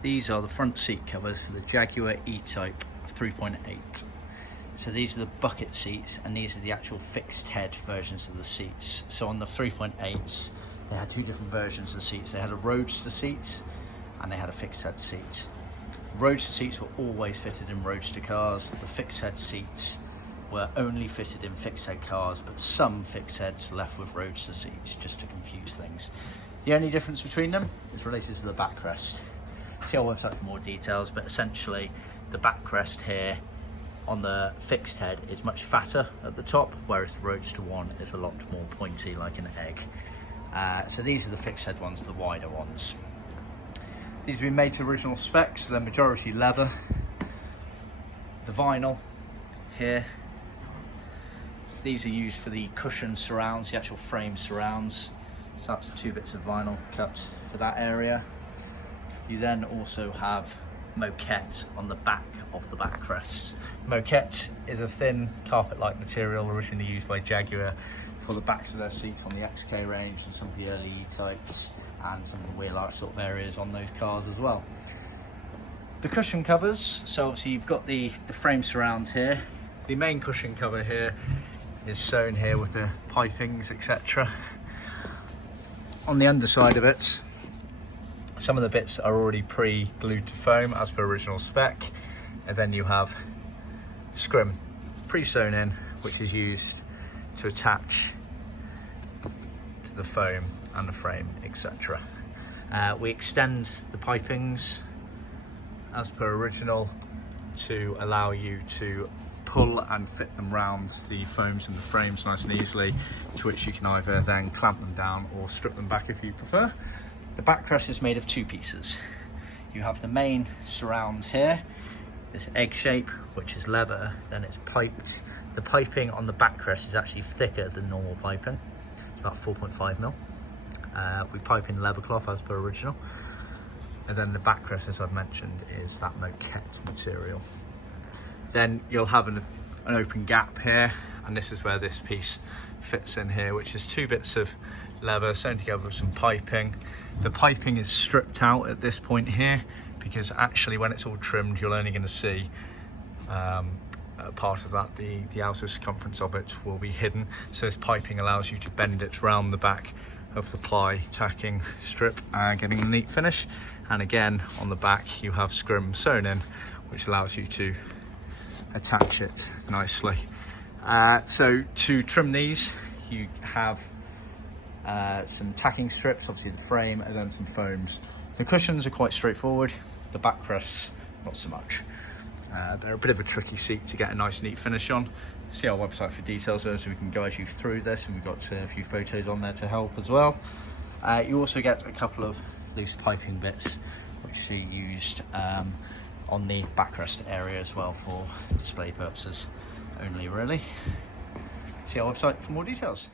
These are the front seat covers for the Jaguar E-Type 3.8. So these are the bucket seats, and these are the actual fixed head versions of the seats. So on the 3.8s, they had two different versions of the seats. They had a Roadster seats and they had a fixed head seat. The Roadster seats were always fitted in Roadster cars. The fixed head seats were only fitted in fixed head cars, but some fixed heads left with Roadster seats, just to confuse things. The only difference between them is related to the backrest. See our website for more details, but essentially the backrest here on the fixed head is much fatter at the top, whereas the Roadster one is a lot more pointy, like an egg. So these are the fixed head ones, the wider ones. These have been made to original specs, so they're majority leather. The vinyl here, these are used for the cushion surrounds, the actual frame surrounds. So that's 2 bits of vinyl cut for that area. You then also have Moquette on the back of the backrest. Moquette is a thin carpet-like material originally used by Jaguar for the backs of their seats on the XK range and some of the early E-Types and some of the wheel arch sort of areas on those cars as well. The cushion covers, so obviously you've got the frame surrounds here. The main cushion cover here is sewn here with the pipings, etc. On the underside of it, some of the bits are already pre-glued to foam as per original spec, and then you have scrim pre-sewn in, which is used to attach to the foam and the frame, etc. We extend the pipings as per original to allow you to pull and fit them round the foams and the frames nice and easily, to which you can either then clamp them down or strip them back if you prefer. The backrest is made of 2 pieces. You have the main surround here, this egg shape, which is leather, then it's piped. The piping on the backrest is actually thicker than normal piping, about 4.5mm. We pipe in Leathercloth as per original. And then the backrest, as I've mentioned, is that Moquette material. Then you'll have an open gap here, and this is where this piece fits in here, which is 2 bits of leather sewn together with some piping. The piping is stripped out at this point here, because actually when it's all trimmed, you're only going to see part of that, the outer circumference of it will be hidden. So this piping allows you to bend it round the back of the ply tacking strip, getting a neat finish. And again, on the back you have scrim sewn in, which allows you to attach it nicely. So to trim these, you have some tacking strips, obviously the frame, and then some foams. The cushions are quite straightforward, the backrests not so much. They're a bit of a tricky seat to get a nice neat finish on. See our website for details there, so we can guide you through this, and we've got a few photos on there to help as well. You also get a couple of loose piping bits which are used on the backrest area as well for display purposes only, really. See our website for more details.